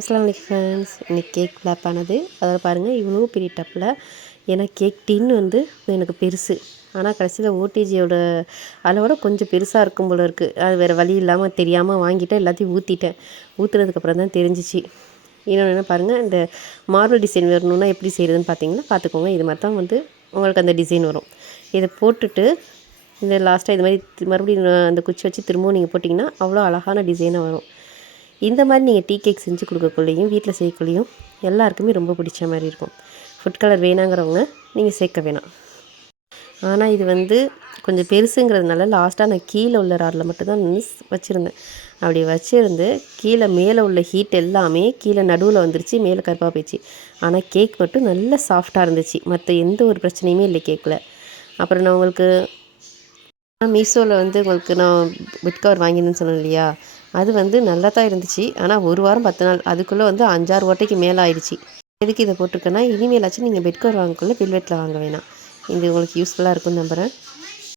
அஸ்ஸலாமு அலைக்கும் ஃப்ரெண்ட்ஸ். இன்றைக்கி கேக் ஃப்ளாப் ஆனது. அதில் பாருங்கள் இவ்வளோ பெரிய டப்பில். ஏன்னா கேக் டின் வந்து எனக்கு பெருசு. ஆனால் கடைசியில் ஓடிஜியோட அளவோட கொஞ்சம் பெருசாக இருக்கும் போல இருக்குது. அது வேறு வழி இல்லாமல் தெரியாமல் வாங்கிட்டேன். எல்லாத்தையும் ஊற்றிட்டேன். ஊற்றுனதுக்கப்புறம் தான் தெரிஞ்சிச்சு. இன்னொன்று என்ன பாருங்கள், இந்த மார்பிள் டிசைன் வரணுன்னா எப்படி செய்கிறதுன்னு பார்த்தீங்கன்னா பார்த்துக்கோங்க. இது மாதிரி தான் வந்து உங்களுக்கு அந்த டிசைன் வரும். இதை போட்டுட்டு இந்த லாஸ்ட்டாக இது மாதிரி மறுபடியும் அந்த குச்சி வச்சு திரும்பவும் நீங்கள் போட்டிங்கன்னா அவ்வளோ அழகான டிசைனாக வரும். இந்த மாதிரி நீங்கள் டீ கேக் செஞ்சு கொடுக்கக்குள்ளேயும் வீட்டில் செய்யக்குள்ளேயும் எல்லாருக்குமே ரொம்ப பிடிச்ச மாதிரி இருக்கும். ஃபுட் கலர் வேணாங்கிறவங்க நீங்கள் சேர்க்க வேணாம். ஆனால் இது வந்து கொஞ்சம் பெருசுங்கிறதுனால லாஸ்ட்டாக நான் கீழே உள்ள ராடில் மட்டும்தான் வச்சுருந்தேன். அப்படி வச்சுருந்து கீழே மேலே உள்ள ஹீட் எல்லாமே கீழே நடுவில் வந்துருச்சு, மேலே கருப்பாக போயிடுச்சு. ஆனால் கேக் மட்டும் நல்ல சாஃப்டாக இருந்துச்சு. மற்ற எந்த ஒரு பிரச்சனையுமே இல்லை கேக்கில். அப்புறம் நான் உங்களுக்கு மீஷோவில் வந்து உங்களுக்கு நான் பெட் கவர் வாங்கினேன்னு சொன்னேன் இல்லையா, அது வந்து நல்லா தான் இருந்துச்சு. ஆனால் 1 வாரம் 10 நாள் அதுக்குள்ளே வந்து 5-6 ஓட்டைக்கு மேலே ஆயிடுச்சு. எதுக்கு இதை போட்டிருக்கேன்னா, இனிமேலாச்சும் நீங்கள் பெட் கவர் வாங்கக்குள்ளே வெல்வெட்டில் வாங்க வேணாம். இது உங்களுக்கு யூஸ்ஃபுல்லாக இருக்கும்னு நம்புகிறேன்.